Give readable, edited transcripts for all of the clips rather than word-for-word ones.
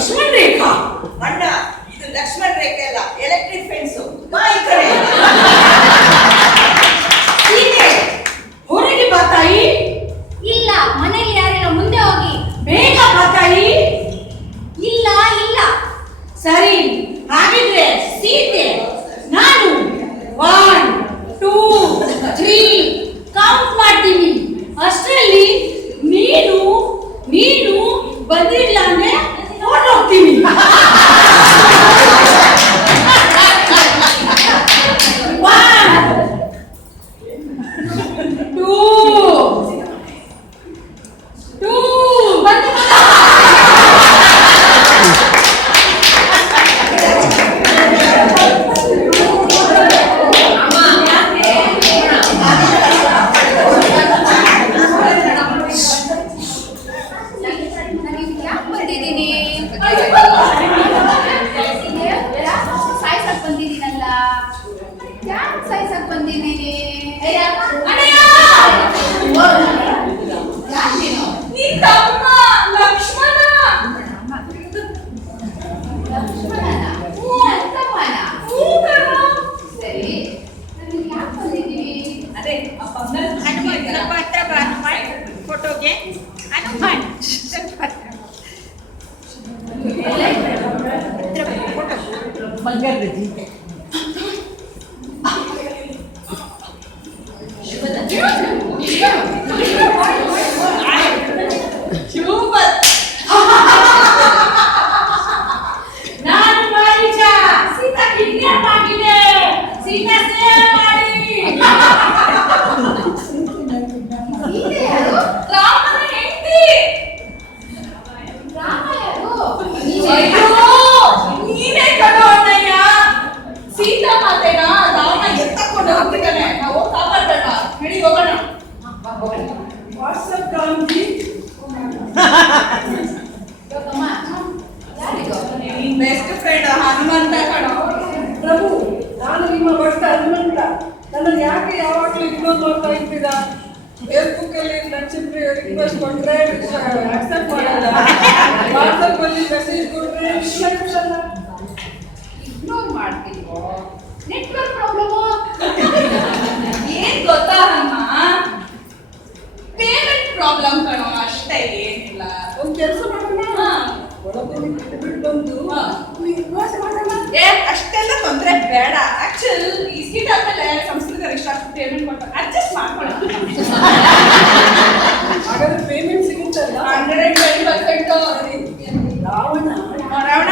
ಲಕ್ಷ್ಮಣ ರೇಖಾ. ಅಣ್ಣ, ಇದು ಲಕ್ಷ್ಮಣ ರೇಖೆ ಅಲ್ಲ, ಎಲೆಕ್ಟ್ರಿಕ್ ಫೆನ್ಸು. ಬಾ ಈ ಕಡೆ. ಸೀತೆ, ಹೊರಗೆ ಬಾ ತಾಯಿ. ಇಲ್ಲ, ಮನೆಯಲ್ಲಿ ಯಾರೆಲ್ಲ ಮುಂದೆ ಹೋಗಿ. ಬೇಗ ಬಾ ತಾಯಿ. ಇಲ್ಲ ಇಲ್ಲ. ಸರಿ, ಹಾಗಿದ್ರೆ ಸೀತೆ, ನಾನು 1 2 3 ಕೌಂಟ್ ಮಾಡ್ತೀನಿ. ಅಷ್ಟರಲ್ಲಿ ನೀನು ಬಂದಿಲ್ಲ ಅಂದ್ರೆ ಹೊರಟೋಗ್ತೀನಿ. 1 2 ಬಂದು ಸಾಯ್ಸಕ್ ಬಂದಿದ್ದೀನಲ್ಲ. ಯಾಕೆ ಸಾಯ್ಸಕ್ ಬಂದಿದ್ದೀನಿ? ಸರಿ, ನನಗೆ ಯಾಕೆ ಬಂದಿದ್ದೀವಿ? ಅದೇ ಫೋಟೋಗೆ ಹನುಮಾನ್ ಬಂಗಾರದ ಜೀತೆ. ನಾನು ಮಾರೀಚ. ಸೀತಾ ಕಿಡ್ನಾಪ್ ಆಗಿದೆ. ಸೀತಾ ಸೇವ್ ಮಾಡಿ. ಸೀತೆ ಯಾರು? ರಾಮನ ಹೆಂಡತಿ. ರಾಮ ಯಾರು? ಅಯ್ಯೋ, ನೀನೇ ಕಣೋ ಅಣ್ಣಯ್ಯ. ಸೀತಾ ಮಾತೆನ ರಾಮ ಎತ್ತಕೊಂಡು ಹೋಗ್ತಿದ್ದಾನೆ. ನಾವು ಕಾಪಾಡೋಣ. ನಡಿ ಹೋಗೋಣ. ವಾಟ್ಸಪ್ ಗಾಂಧಿ. ಯೋಗಮ್ಮ, ಯಾರಿದು? ನಿನ್ ಬೆಸ್ಟ್ ಫ್ರೆಂಡ್ ಹನುಮಂತ ಕಣೋ. ಪ್ರಭು, ನಾನು ನಿಮ್ಮ ಭಕ್ತ ಹನುಮಂತ. ನನ್ನನ್ನು ಯಾಕೆ ಯಾವಾಗಲೂ ಇಗ್ನೋರ್ ಮಾಡ್ತಾ ಇದ್ದೀರಾ? ಫೇಸ್ಬುಕ್ ಅಲ್ಲಿ ನಚ್ಚಿದ್ರೆ ರಿಕ್ವೆಸ್ಟ್ ಕೊಟ್ರೆ ಆಕ್ಸೆಪ್ಟ್ ಮಾಡಲ್ಲ, ವಾಟ್ಸಪ್ ಅಲ್ಲಿ ಮೆಸೇಜ್ ಕೊಟ್ರೆ ರಿಪ್ಲೈ ಕೊಡಲ್ಲ. ಇಗ್ನೋರ್ ಮಾಡ್ತೀವೋ? Network problem? ಏನ್ ಗೊತ್ತಾ ಅಮ್ಮ, ಪೇಮೆಂಟ್ ಪ್ರಾಬ್ಲಮ್ ಕಣೋ, ಅಷ್ಟೇ, ಏನಿಲ್ಲ. ಒಂದು ಕೆಲಸ ಮಾಡೋಣ, ಒಳಗೆ ಬಿಟ್ಟು ಬಂದು ರಿಕ್ವೆಸ್ಟ್ ಮಾಡೋಣ. ಅಷ್ಟೆಲ್ಲ ತೊಂದ್ರೆ ಬೇಡ. ಆಕ್ಚುಲ್ ಈ ಸೀಟ್ ಆದ್ಮೇಲೆ ಸಂಸ್ಕೃತ ಇಷ್ಟ ಪೇಮೆಂಟ್ ಕೊಟ್ಟು ಅಡ್ಜಸ್ಟ್ ಮಾಡ್ಕೊಳ್ಳೋಣ. ಹಾಗಾದ್ರೆ ಪೇಮೆಂಟ್ ಸಿಗುತ್ತಲ್ಲ. 120%. ರಾವಣ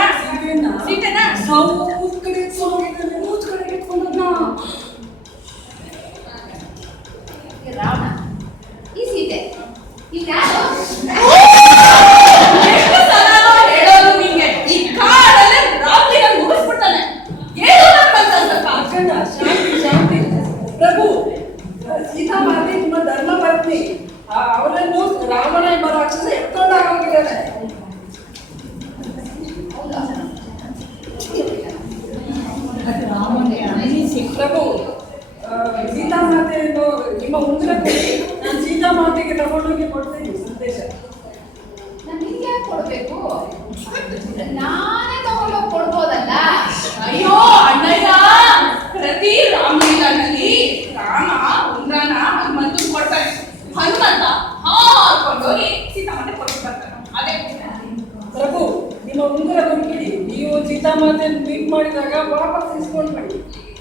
ಸೀಟೆನಾ ಸೌತ್ ಕಡೆ ಹೋಗಿದ್ದಾನೆ, ಊತ್ ಕಡೆ ಇಟ್ಕೊಂಡದ್ನ. ರಾವಣ, ಈ ಸೀತೆ ಈಗ ಯಾರು? ಎಷ್ಟು ಸಲ ಹೇಳೋದು ನಿಂಗೆ, ಈ ಕಾಡಲ್ಲೇ ರಾತ್ರಿ ಮುಗಿಸ್ಬಿಡ್ತಾನೆ. ಏನು ಸ್ವಲ್ಪ ಅಕ್ಕಣ್ಣ, ಶಾಂತಿ. ಪ್ರಭು, ಸೀತಾ ಮಾತೆ ನಿಮ್ಮ ಧರ್ಮ ಪತ್ನಿ. ಅವರನ್ನು ರಾವಣ ಎಂಬ ರಾಕ್ಷಸ ಎತ್ಕೊಂಡಾಗ ಹೋಗಿದ್ದಾನೆ. ಪ್ರಭು, ಸೀತಾ ಮಾತೆಯನ್ನು ನಿಮ್ಮ ಮುಂದಿನ ಕೊಡಿ. ನಾನು ಸೀತಾ ಮಾತೆಗೆ ತಗೊಂಡೋಗಿ ಕೊಡ್ತೇನೆ ಸಂದೇಶ. ನಾನು ನಿಮ್ಗೆ ಯಾಕೆ ಕೊಡ್ಬೇಕು? ನಾನೇ ತಗೊಂಡೋಗಿ ಕೊಡ್ಬೋದಲ್ಲ. ಅಯ್ಯೋ ಅಣ್ಣಯ್ಯ, ಪ್ರತಿ ರಾಮಲೀಲಾನಲ್ಲಿ ರಾಮ ಉಂಗ್ರನ ಹನುಮಂತನ್ ಕೊಡ್ತಾನೆ. ಹನುಮಂತ ಹಾಕೊಂಡೋಗಿ ಸೀತಾಮಾತೆ ಕೊಟ್ಟು ಬರ್ತಾನೆ. ಅದೇ ಪ್ರಭು, ನಿಮ್ಮ ಉಂಗುರ ಬಂದ್ಬಿಡಿ. ನೀವು ಸೀತಾ ಮಾತೆಯನ್ನು ಮೀಟ್ ಮಾಡಿದಾಗ ವಾಪಸ್ ಇಸ್ಕೊಂಡು ಬನ್ನಿ.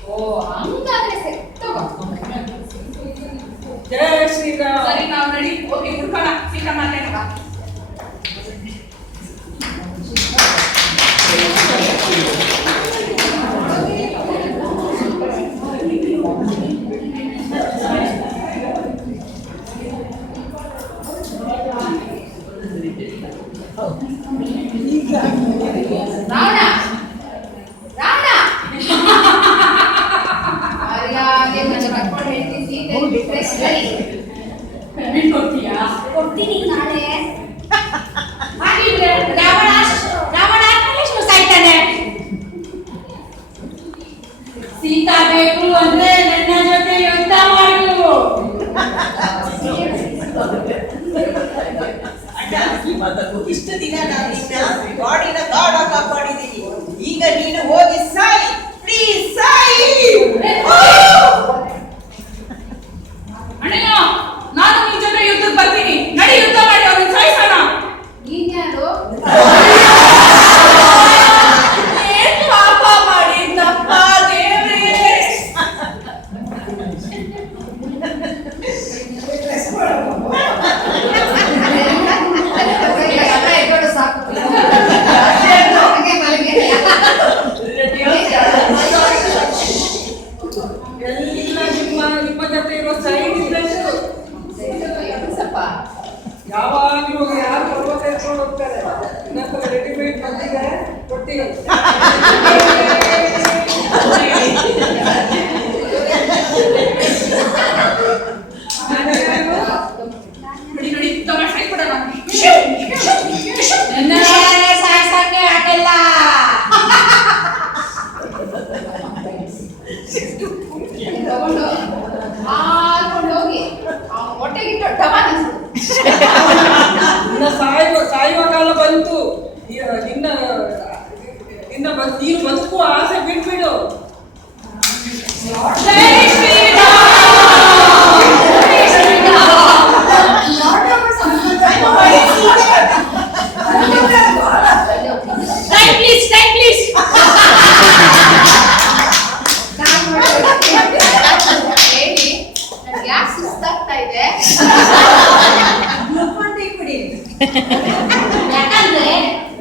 ಓ, ಹಂಗಾದ್ರೆ ಸರಿ, ತಗೋ. ಜಯ ಶ್ರೀರಾಮ್. ಸರಿ, ನಾವು ನಡಿ ಹೋಗಿ ಹುಡ್ಕೋಣ ಸೀತಾಮಾತೆನ. ರಾವಣ, ರಾವಣ, ಮರ್ಯಾದೆ ನನ್ನ ಕರ್ಕೊಂಡು ಹೇಳ್ತೀನಿ. ಸೀತೆ ಬಿಟ್ರೆ ಸರಿ. ಬಿಟ್ಟು ಹೋಗ್ತೀಯಾ? ಕೊಡ್ತೀನಿ ನಾಳೆ. ದಿನ ನಾನು ನಿನ್ನ ಬಾಡಿನ ಗಾಢ ಕಾಪಾಡಿದ್ದೀನಿ. ಈಗ ನೀನು ಹೋಗಿ ಸಾಯಿ, ಪ್ಲೀಸ್ ಸಾಯಿ. ಅಣ್ಣಯ್ಯ, ನಾನು ನಿನ್ ಜೊತೆ ಯುದ್ಧಕ್ಕೆ ಬರ್ತೀನಿ. ನಡಿ, ಯುದ್ಧ ಮಾಡಿ ಅವ್ರನ್ನ ಸಾಯಿಸೋಣ. ನೀನ್ ಯಾರು? ಏನ್ ಪಾಪ ಮಾಡಿದ್ದಪ್ಪ ದೇವ್ರೇ? ಎಲ್ಲ ಇಟ್ಕೊಂಡು ಸಾಕು. ಹಾಗೆ ಮಲಗಿ. ಎಲ್ಲ ನಿಮ್ಮ ಜೊತೆ ಇರೋ ಸೈಡ್ ಇದ್ದಷ್ಟು ಸ್ವಲ್ಪ ಯಾವಾಗಲೂ ಯಾರು ಪರ್ವತ ಎತ್ಕೊಂಡು ಹೋಗ್ತಾರೆ. ನನ್ನ ರೆಡಿಮೇಡ್ ಬಂದಿದೆ, ಕೊಟ್ಟಿಗೆ ನೋಡಿ ನೋಡಿ, ತಮಾಷೆ ಕೊಡೋಣ. ಸಾಯ್ಸಕ್ಕೆ ಆಗಲ್ಲ. ತಗೊಂಡು ಹಾಕೊಂಡು ಹೋಗಿ ಅವ್ನ ಹೊಟ್ಟೆಗಿಟ್ಟು ಡಬಾನ್ ನಿನ್ನ ಸಾಯುವ ಕಾಲ ಬಂತು. ನಿನ್ನ ನೀನು ಬದುಕುವ ಆಸೆ ಬಿಟ್ಬಿಡು. ಜೈ Shriram. Time please, time please. ಹೇಳಿ, ನನ್ಗೆ ಯಾಕೆ ಸುಸ್ತಾಗ್ತಾ ಇದೆ? ಯಾಕಂದ್ರೆ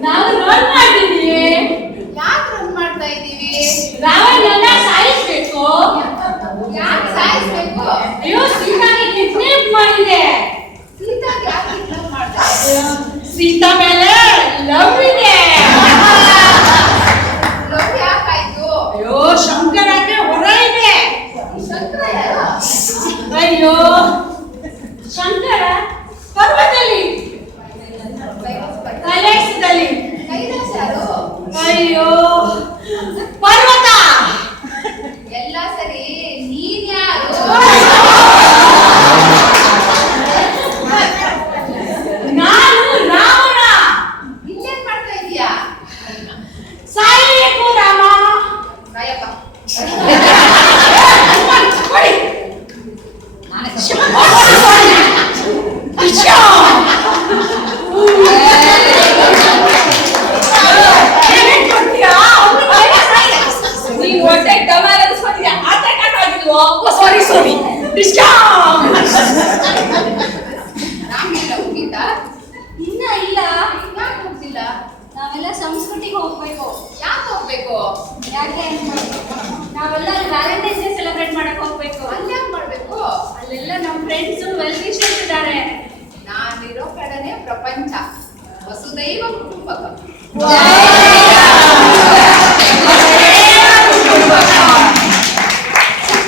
ನಾವು ರೋಲ್ ಮಾಡಿದೀವಿ. ಯಾಕೆ ರನ್ ಮಾಡ್ತಾ ಇದ್ದೀವಿ? ರಾವಣನ್ನ ಸಾಯಿಸ್ಬೇಕು. ಯಾಕೆ ಸಾಯಿಸ್ಬೇಕು? ಅಯ್ಯೋ, ಸೀತಾಗೆ ಕಿಡ್ನಾಪ್ ಮಾಡಿದೆ. ಸೀತಾಗೆ ಯಾಕೆ ಕಿಡ್ನಾಪ್ ಮಾಡ್ತಾ ಇದ್ದೀವಿ? ಸೀತಾ ಮೇಲೆ ಲವ್ ಇದೆ. ಲವ್ ಯಾಕಾಯ್ತು? ಅಯ್ಯೋ, ಶಂಕರಕ್ಕೆ ಹೊರ ಇದೆ. ಶಂಕರ ಯಾರು? ಅಯ್ಯೋ, ಶಂಕರ ಪರ್ವತದಲ್ಲಿ, ಕೈಲಾಸದಲ್ಲಿ. ಕೈಲಾಸ ಯಾರು? ಅಯ್ಯೋ, ಪರ್ವತ. ಎಲ್ಲ ಸರಿ, ನೀನ್ ಯಾರು? ನಾನು ರಾವಣ. ಇಲ್ಲೇನ್ ಮಾಡ್ತಾ ಇದೀಯಾ? ಸಾಯಬೇಕು ರಾಮ. ರಾಯಪ್ಪ. ಕೊಡಿ. ಏನೇನ್ ಕೊಡ್ತೀಯಾ? ನೀನ್ ಹೊಟ್ಟೆ ಡಬಲ್ ಅನ್ಸ್ಕೊತೀಯ. ಅಟ್ಯಾಕ್ ಆಗಿಲ್ವೋ? ಸಾರಿ ಸಾರಿ. ನಾನಿಲ್ಲ, ಮುಗೀತಾ? ಇನ್ನ ಇಲ್ಲ, ಯಾಕೆ ಹೋಗ್ತಿಲ್ಲ? ನಾವೆಲ್ಲ ಸಂಸ್ಕೃತಿಗೆ ಹೋಗ್ಬೇಕು. ಯಾಕೆ ಹೋಗ್ಬೇಕು? ಯಾಕೆ ಅಂದ್ರೆ ನಾವೆಲ್ಲ ವ್ಯಾಲೆಂಟೈನ್ಸ್ ಡೇ ಸೆಲೆಬ್ರೇಟ್ ಮಾಡಕ್ ಹೋಗ್ಬೇಕು. ಅಲ್ಯಾಕ್ ಮಾಡ್ಬೇಕು? ಅಲ್ಲೆಲ್ಲ ನಮ್ಮ ಫ್ರೆಂಡ್ಸ್ ವೆಲ್ ವಿಶರ್ಸ್ ಇದ್ದಾರೆ. ನಾನಿರೋ ಕಡೆನೆ ಪ್ರಪಂಚ. ವಸುದೈವ ಕುಟುಂಬಕ. ಜೈ